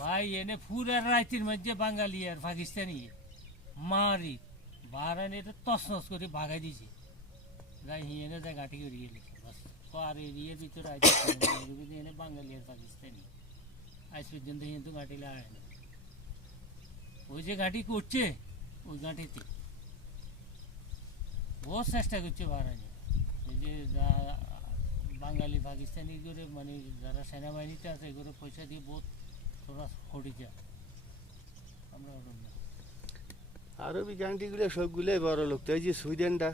ভাই এনে পুরার রাইতের মধ্যে বাঙালি আর পাকিস্তানি মারি বারান এটা তছনছ করে ভাগাই দিছে যাই এনে যা গাঁটি করে গেছে বাস আর এরিয়ার ভিতরে আইছে এনে বাঙালি আর পাকিস্তানি আজ পর্যন্ত কিন্তু গাঁটি লাগায় না ওই যে গাঁটি করছে ওই গাঁটিতে বহুত চেষ্টা করছে বারানে ওই যে বাঙালি পাকিস্তানি করে মানে যারা সেনাবাহিনীতে আছে এগুলো পয়সা দিয়ে বহুত তোরা হটে যা আমরা ওরকম না আরবি কান্ট্রিগুলো সবগুলোই বড় লোক তো এই যে সুইডেনটা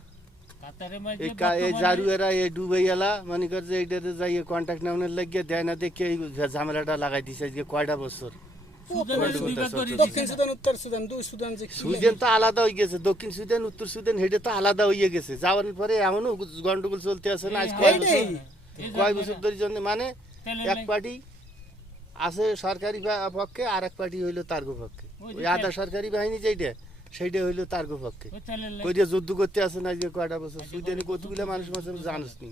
কাতারের মাঝে এই জারুয়েরা এই ডুবাই এলা মনে কর যে এইটাতে যাই কন্ট্যাক্ট নাউনের লাগিয়ে দেয় না দেখে এই ঝামেলাটা লাগাই দিছে আজকে কয়টা বছর দক্ষিণ সুদান উত্তর সুদান দুই সুদান যে সুইডেন তো আলাদা হয়ে গেছে দক্ষিণ সুদান উত্তর সুদান হেঁটে তো আলাদা হয়ে গেছে যাওয়ার পরে এমনও গন্ডগোল চলতে আছে না আজ কয় বছর ধরে জন্য মানে এক পার্টি আছে সরকারি পক্ষে আর এক পার্টি হইলো তার পক্ষে ওই আধা সরকারি বাহিনী যেইটা সেইটা হইলো তার পক্ষে কইরা যুদ্ধ করতে আছে না যে কয়টা বছর সুইডেনে কতগুলো মানুষ মারছে জানিস নি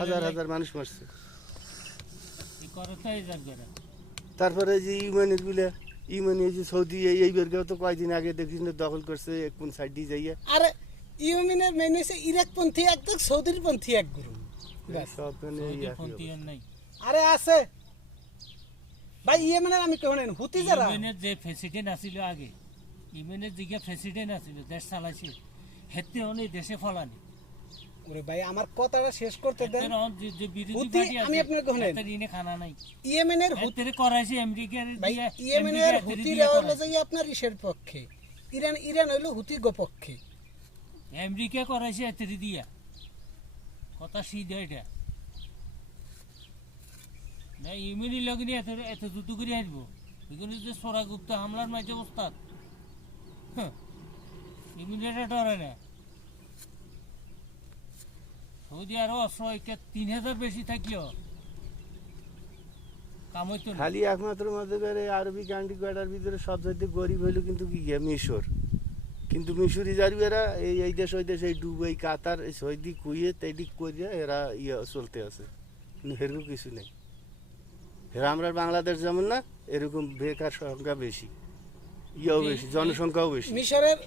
হাজার হাজার মানুষ মারছে তারপরে যে ইউমানের গুলা ইউমানি যে সৌদি এইবার তো কয়দিন আগে দেখিস না দখল করছে কোন সাইড দিয়ে যাইয়া আরে ইউমিনের মেন হইছে ইরাক পন্থী এক দেখ সৌদির পন্থী এক গুরু সব মানে আরে আছে ভাই ইয়েমেনের আমি কেমন হুতি যারা ইয়েমেনের যে প্রেসিডেন্ট আছিল আগে ইয়েমেনের যে প্রেসিডেন্ট আছিল দেশ চালাইছে হেতে অনেক দেশে ফলানি ওরে ভাই আমার কথাটা শেষ করতে দেন যে বিরোধী হুতি পার্টি আমি আপনাকে কোনে আছে ইনে খানা নাই ইয়েমেনের হুতিরে করাইছে আমেরিকার ভাই ইয়েমেনের হুতিরা হলো যে আপনার ইসের পক্ষে ইরান হইলো হুতি গোপক্ষে আমেরিকা করাইছে এতে দিয়া কথা সিধা এটা না ইমেনি লগনি এত যুদ্ধ করে আসবো এগুলো যে সোরাগুপ্ত হামলার মাঝে ওস্তাদ ইমিডিয়েটা ডরে না সৌদি আরো অস্ত্র ৩,০০০ বেশি থাকিও কামইতো না খালি একমাত্র মধ্যে আরবি কান্ট্রি কয়টার ভিতরে সবচেয়ে গরিব হইলো কিন্তু কি মিশর কিন্তু মিশরি জারুয়েরা এই দেশ ওই দেশ এই দুবাই কাতার এই সৌদি কুয়েত এইদিক করিয়া এরা চলতে আছে কিন্তু এরকম কিছু নেই এরা আমরা বাংলাদেশ যেমন না এরকম বেকার সংখ্যা বেশি ইয়াও বেশি জনসংখ্যাও বেশি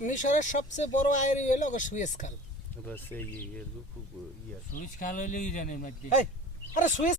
মিশরের সবচেয়ে বড় আয়ের হলো সুয়েজ খাল বাস এই এরকম খুব সুইচ খাল হইলে ইরানের মধ্যে আরে সুয়েজ